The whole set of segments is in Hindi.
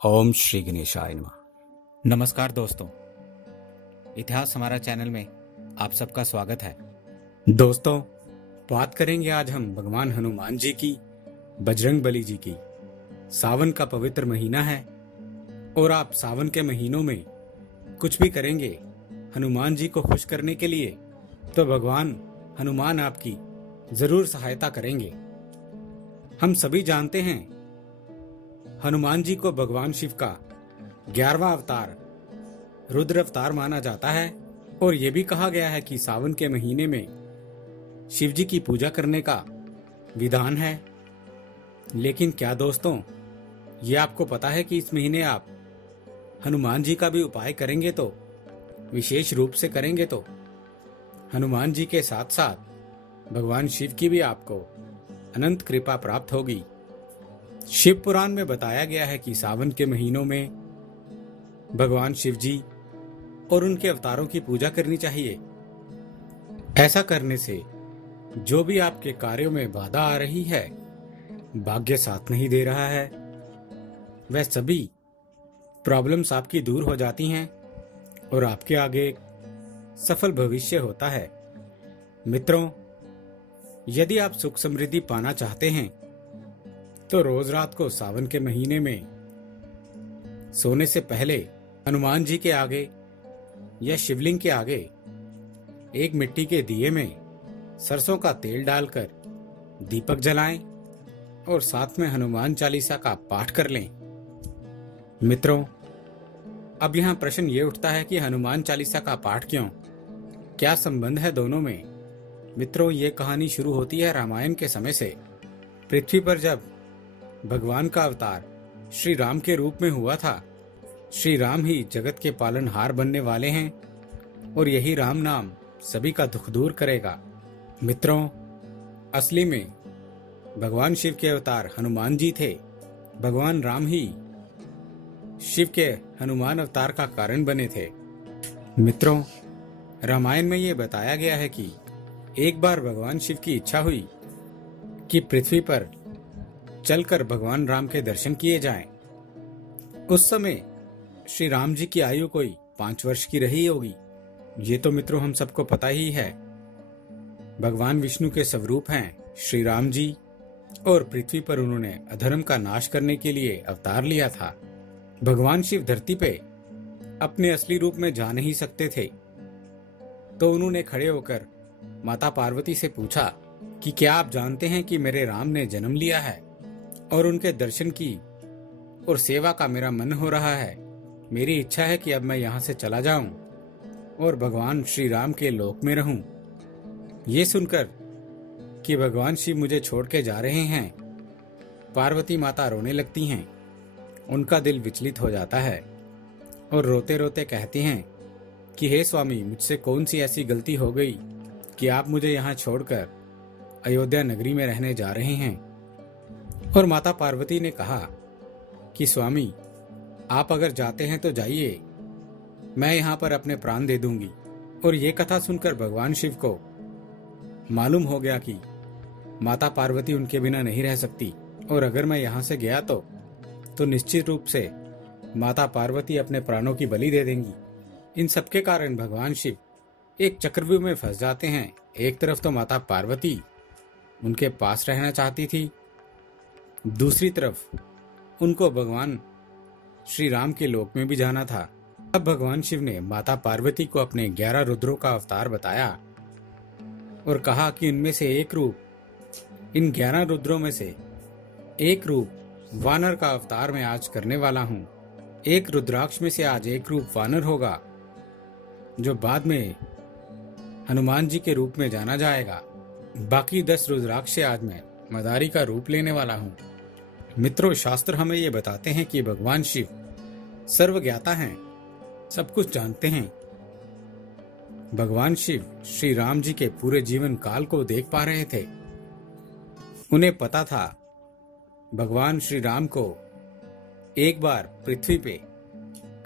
ओम श्री गणेशाय नमः। नमस्कार दोस्तों, इतिहास हमारा चैनल में आप सबका स्वागत है। दोस्तों, बात करेंगे आज हम भगवान हनुमान जी की, बजरंगबली जी की। सावन का पवित्र महीना है और आप सावन के महीनों में कुछ भी करेंगे हनुमान जी को खुश करने के लिए, तो भगवान हनुमान आपकी जरूर सहायता करेंगे। हम सभी जानते हैं हनुमान जी को भगवान शिव का 11वां अवतार रुद्र अवतार माना जाता है और यह भी कहा गया है कि सावन के महीने में शिव जी की पूजा करने का विधान है। लेकिन क्या दोस्तों, ये आपको पता है कि इस महीने आप हनुमान जी का भी उपाय करेंगे तो, विशेष रूप से करेंगे तो हनुमान जी के साथ साथ भगवान शिव की भी आपको अनंत कृपा प्राप्त होगी। शिव पुराण में बताया गया है कि सावन के महीनों में भगवान शिव जी और उनके अवतारों की पूजा करनी चाहिए। ऐसा करने से जो भी आपके कार्यों में बाधा आ रही है, भाग्य साथ नहीं दे रहा है, वह सभी प्रॉब्लम्स आपकी दूर हो जाती हैं और आपके आगे एक सफल भविष्य होता है। मित्रों, यदि आप सुख समृद्धि पाना चाहते हैं तो रोज रात को सावन के महीने में सोने से पहले हनुमान जी के आगे या शिवलिंग के आगे एक मिट्टी के दिए में सरसों का तेल डालकर दीपक जलाएं और साथ में हनुमान चालीसा का पाठ कर लें। मित्रों, अब यहाँ प्रश्न ये उठता है कि हनुमान चालीसा का पाठ क्यों, क्या संबंध है दोनों में? मित्रों, ये कहानी शुरू होती है रामायण के समय से। पृथ्वी पर जब भगवान का अवतार श्री राम के रूप में हुआ था, श्री राम ही जगत के पालनहार बनने वाले हैं और यही राम नाम सभी का दुख दूर करेगा। मित्रों, असली में भगवान शिव के अवतार हनुमान जी थे। भगवान राम ही शिव के हनुमान अवतार का कारण बने थे। मित्रों, रामायण में ये बताया गया है कि एक बार भगवान शिव की इच्छा हुई कि पृथ्वी पर चलकर भगवान राम के दर्शन किए जाएं। उस समय श्री राम जी की आयु कोई 5 वर्ष की रही होगी। ये तो मित्रों हम सबको पता ही है। भगवान विष्णु के स्वरूप हैं श्री राम जी और पृथ्वी पर उन्होंने अधर्म का नाश करने के लिए अवतार लिया था। भगवान शिव धरती पे अपने असली रूप में जा नहीं सकते थे, तो उन्होंने खड़े होकर माता पार्वती से पूछा कि क्या आप जानते हैं कि मेरे राम ने जन्म लिया है और उनके दर्शन की और सेवा का मेरा मन हो रहा है। मेरी इच्छा है कि अब मैं यहाँ से चला जाऊं और भगवान श्री राम के लोक में रहूं। ये सुनकर कि भगवान शिव मुझे छोड़ के जा रहे हैं, पार्वती माता रोने लगती हैं। उनका दिल विचलित हो जाता है और रोते रोते कहती हैं कि हे स्वामी, मुझसे कौन सी ऐसी गलती हो गई कि आप मुझे यहाँ छोड़कर अयोध्या नगरी में रहने जा रहे हैं। और माता पार्वती ने कहा कि स्वामी, आप अगर जाते हैं तो जाइए, मैं यहाँ पर अपने प्राण दे दूंगी। और ये कथा सुनकर भगवान शिव को मालूम हो गया कि माता पार्वती उनके बिना नहीं रह सकती और अगर मैं यहाँ से गया तो निश्चित रूप से माता पार्वती अपने प्राणों की बलि दे देंगी। इन सबके कारण भगवान शिव एक चक्रव्यूह में फंस जाते हैं। एक तरफ तो माता पार्वती उनके पास रहना चाहती थी, दूसरी तरफ उनको भगवान श्री राम के लोक में भी जाना था। अब भगवान शिव ने माता पार्वती को अपने 11 रुद्रों का अवतार बताया और कहा कि इनमें से एक रूप, इन 11 रुद्रों में से एक रूप वानर का अवतार मैं आज करने वाला हूँ। एक रुद्राक्ष में से आज एक रूप वानर होगा जो बाद में हनुमान जी के रूप में जाना जाएगा। बाकी 10 रुद्राक्ष से आज मैं मदारी का रूप लेने वाला हूँ। मित्रों, शास्त्र हमें ये बताते हैं कि भगवान शिव सर्वज्ञाता हैं, सब कुछ जानते हैं। भगवान शिव श्री राम जी के पूरे जीवन काल को देख पा रहे थे। उन्हें पता था भगवान श्री राम को एक बार पृथ्वी पे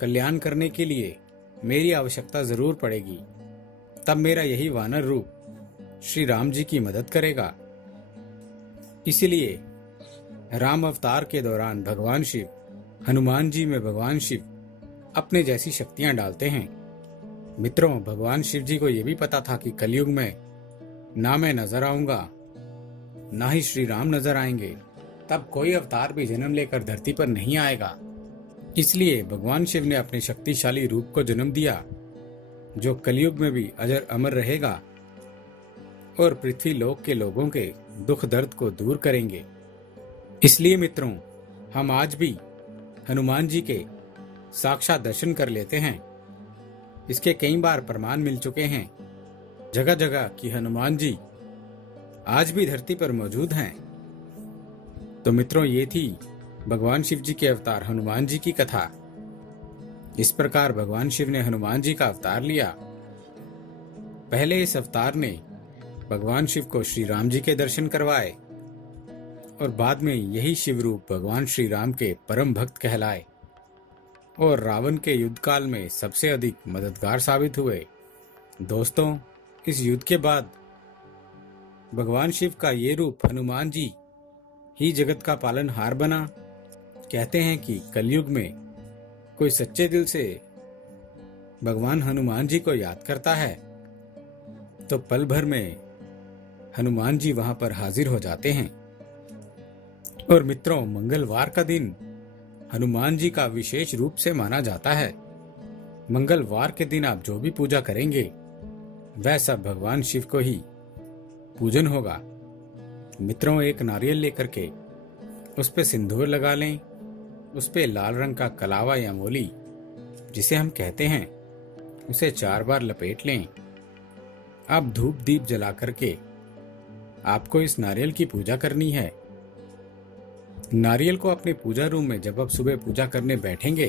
कल्याण करने के लिए मेरी आवश्यकता जरूर पड़ेगी, तब मेरा यही वानर रूप श्री राम जी की मदद करेगा। इसलिए राम अवतार के दौरान भगवान शिव हनुमान जी में भगवान शिव अपने जैसी शक्तियां डालते हैं। मित्रों, भगवान शिव जी को यह भी पता था कि कलयुग में ना मैं नजर आऊंगा ना ही श्री राम नजर आएंगे, तब कोई अवतार भी जन्म लेकर धरती पर नहीं आएगा। इसलिए भगवान शिव ने अपने शक्तिशाली रूप को जन्म दिया, जो कलयुग में भी अजर अमर रहेगा और पृथ्वी लोक के लोगों के दुख दर्द को दूर करेंगे। इसलिए मित्रों, हम आज भी हनुमान जी के साक्षात दर्शन कर लेते हैं। इसके कई बार प्रमाण मिल चुके हैं जगह जगह कि हनुमान जी आज भी धरती पर मौजूद हैं। तो मित्रों, ये थी भगवान शिव जी के अवतार हनुमान जी की कथा। इस प्रकार भगवान शिव ने हनुमान जी का अवतार लिया। पहले इस अवतार ने भगवान शिव को श्री राम जी के दर्शन करवाए और बाद में यही शिव रूप भगवान श्री राम के परम भक्त कहलाए और रावण के युद्ध काल में सबसे अधिक मददगार साबित हुए। दोस्तों, इस युद्ध के बाद भगवान शिव का ये रूप हनुमान जी ही जगत का पालनहार बना। कहते हैं कि कलयुग में कोई सच्चे दिल से भगवान हनुमान जी को याद करता है तो पल भर में हनुमान जी वहां पर हाजिर हो जाते हैं। और मित्रों, मंगलवार का दिन हनुमान जी का विशेष रूप से माना जाता है। मंगलवार के दिन आप जो भी पूजा करेंगे वह सब भगवान शिव को ही पूजन होगा। मित्रों, एक नारियल लेकर के उस पे सिंदूर लगा लें, उस पे लाल रंग का कलावा या मोली जिसे हम कहते हैं उसे 4 बार लपेट लें। आप धूप दीप जला करके आपको इस नारियल की पूजा करनी है। नारियल को अपने पूजा रूम में जब आप सुबह पूजा करने बैठेंगे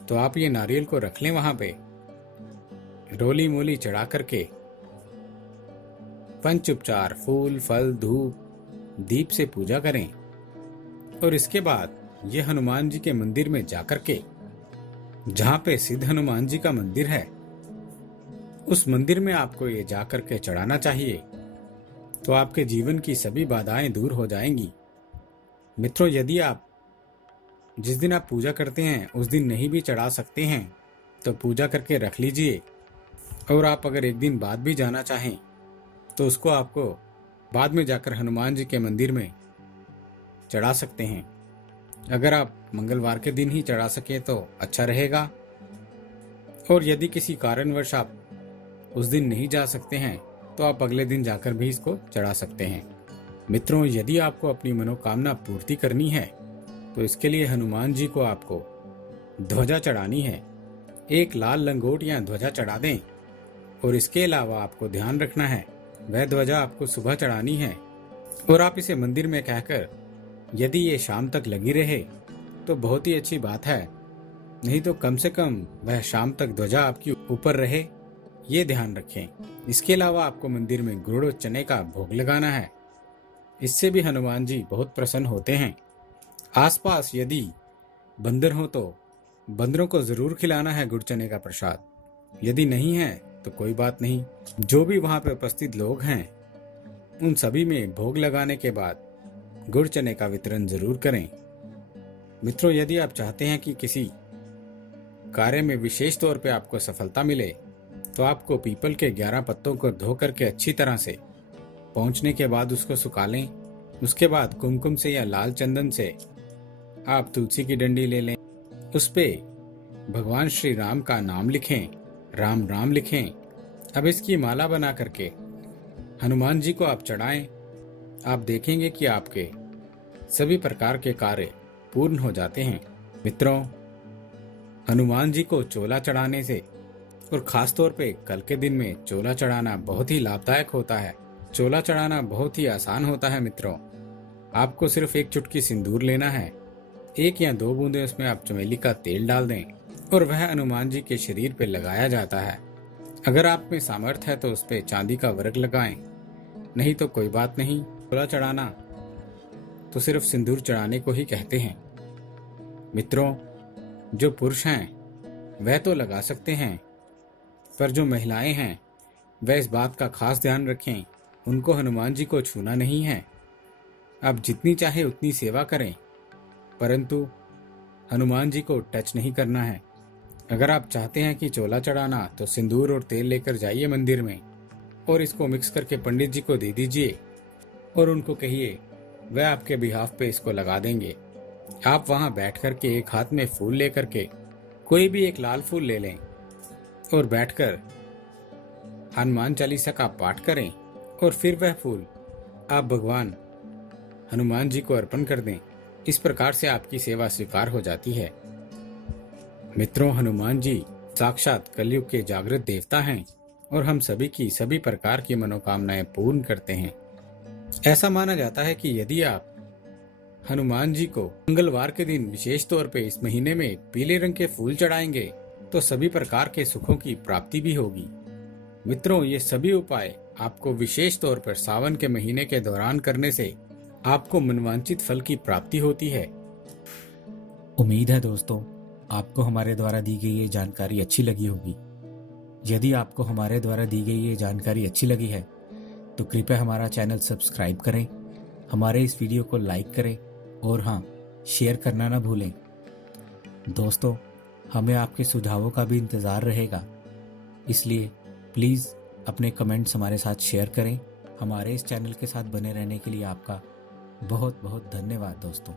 तो आप ये नारियल को रख लें वहां पे, रोली मोली चढ़ा करके पंचोपचार फूल फल धूप दीप से पूजा करें। और इसके बाद ये हनुमान जी के मंदिर में जाकर के, जहां पे सिद्ध हनुमान जी का मंदिर है, उस मंदिर में आपको ये जाकर के चढ़ाना चाहिए, तो आपके जीवन की सभी बाधाएं दूर हो जाएंगी। मित्रों, यदि आप जिस दिन आप पूजा करते हैं उस दिन नहीं भी चढ़ा सकते हैं तो पूजा करके रख लीजिए। और आप अगर एक दिन बाद भी जाना चाहें तो उसको आपको बाद में जाकर हनुमान जी के मंदिर में चढ़ा सकते हैं। अगर आप मंगलवार के दिन ही चढ़ा सके तो अच्छा रहेगा। और यदि किसी कारणवश आप उस दिन नहीं जा सकते हैं तो आप अगले दिन जाकर भी इसको चढ़ा सकते हैं। मित्रों, यदि आपको अपनी मनोकामना पूर्ति करनी है तो इसके लिए हनुमान जी को आपको ध्वजा चढ़ानी है। एक लाल लंगोट या ध्वजा चढ़ा दें। और इसके अलावा आपको ध्यान रखना है वह ध्वजा आपको सुबह चढ़ानी है। और आप इसे मंदिर में कहकर यदि ये शाम तक लगी रहे तो बहुत ही अच्छी बात है, नहीं तो कम से कम वह शाम तक ध्वजा आपकी ऊपर रहे, ये ध्यान रखें। इसके अलावा आपको मंदिर में गुड़ और चने का भोग लगाना है। इससे भी हनुमान जी बहुत प्रसन्न होते हैं। आसपास यदि बंदर हो तो बंदरों को जरूर खिलाना है गुड़ चने का प्रसाद। यदि नहीं है तो कोई बात नहीं, जो भी वहां पे उपस्थित लोग हैं उन सभी में भोग लगाने के बाद गुड़ चने का वितरण जरूर करें। मित्रों, यदि आप चाहते हैं कि किसी कार्य में विशेष तौर पे आपको सफलता मिले तो आपको पीपल के 11 पत्तों को धो करके अच्छी तरह से पहुंचने के बाद उसको सुखा लें। उसके बाद कुमकुम से या लाल चंदन से आप तुलसी की डंडी ले लें, उस पे भगवान श्री राम का नाम लिखें, राम राम लिखें। अब इसकी माला बना करके हनुमान जी को आप चढ़ाएं। आप देखेंगे कि आपके सभी प्रकार के कार्य पूर्ण हो जाते हैं। मित्रों, हनुमान जी को चोला चढ़ाने से और खास तौर पे कल के दिन में चोला चढ़ाना बहुत ही लाभदायक होता है। चोला चढ़ाना बहुत ही आसान होता है। मित्रों, आपको सिर्फ एक चुटकी सिंदूर लेना है, 1 या 2 बूंदे उसमें आप चमेली का तेल डाल दें और वह हनुमान जी के शरीर पे लगाया जाता है। अगर आप में सामर्थ्य है तो उस पे चांदी का वर्क लगाएं, नहीं तो कोई बात नहीं। चोला चढ़ाना तो सिर्फ सिंदूर चढ़ाने को ही कहते हैं। मित्रों, जो पुरुष हैं वह तो लगा सकते हैं, पर जो महिलाएं हैं वह इस बात का खास ध्यान रखें, उनको हनुमान जी को छूना नहीं है। आप जितनी चाहे उतनी सेवा करें, परंतु हनुमान जी को टच नहीं करना है। अगर आप चाहते हैं कि चोला चढ़ाना तो सिंदूर और तेल लेकर जाइए मंदिर में और इसको मिक्स करके पंडित जी को दे दीजिए और उनको कहिए वह आपके बिहाफ पे इसको लगा देंगे। आप वहां बैठ करके एक हाथ में फूल लेकर के कोई भी एक लाल फूल ले लें और बैठकर हनुमान चालीसा का पाठ करें और फिर वह फूल आप भगवान हनुमान जी को अर्पण कर दें। इस प्रकार से आपकी सेवा स्वीकार हो जाती है। मित्रों, हनुमान जी साक्षात कलयुग के जागृत देवता हैं और हम सभी की सभी प्रकार की मनोकामनाएं पूर्ण करते हैं। ऐसा माना जाता है कि यदि आप हनुमान जी को मंगलवार के दिन विशेष तौर पे इस महीने में पीले रंग के फूल चढ़ाएंगे तो सभी प्रकार के सुखों की प्राप्ति भी होगी। मित्रों, ये सभी उपाय आपको विशेष तौर पर सावन के महीने के दौरान करने से आपको मनवांचित फल की प्राप्ति होती है। उम्मीद है दोस्तों, आपको हमारे द्वारा दी गई ये जानकारी अच्छी लगी होगी। यदि आपको हमारे द्वारा दी गई ये जानकारी अच्छी लगी है तो कृपया हमारा चैनल सब्सक्राइब करें, हमारे इस वीडियो को लाइक करें और हाँ, शेयर करना ना भूलें। दोस्तों, हमें आपके सुझावों का भी इंतज़ार रहेगा, इसलिए प्लीज़ अपने कमेंट्स हमारे साथ शेयर करें। हमारे इस चैनल के साथ बने रहने के लिए आपका बहुत बहुत धन्यवाद दोस्तों।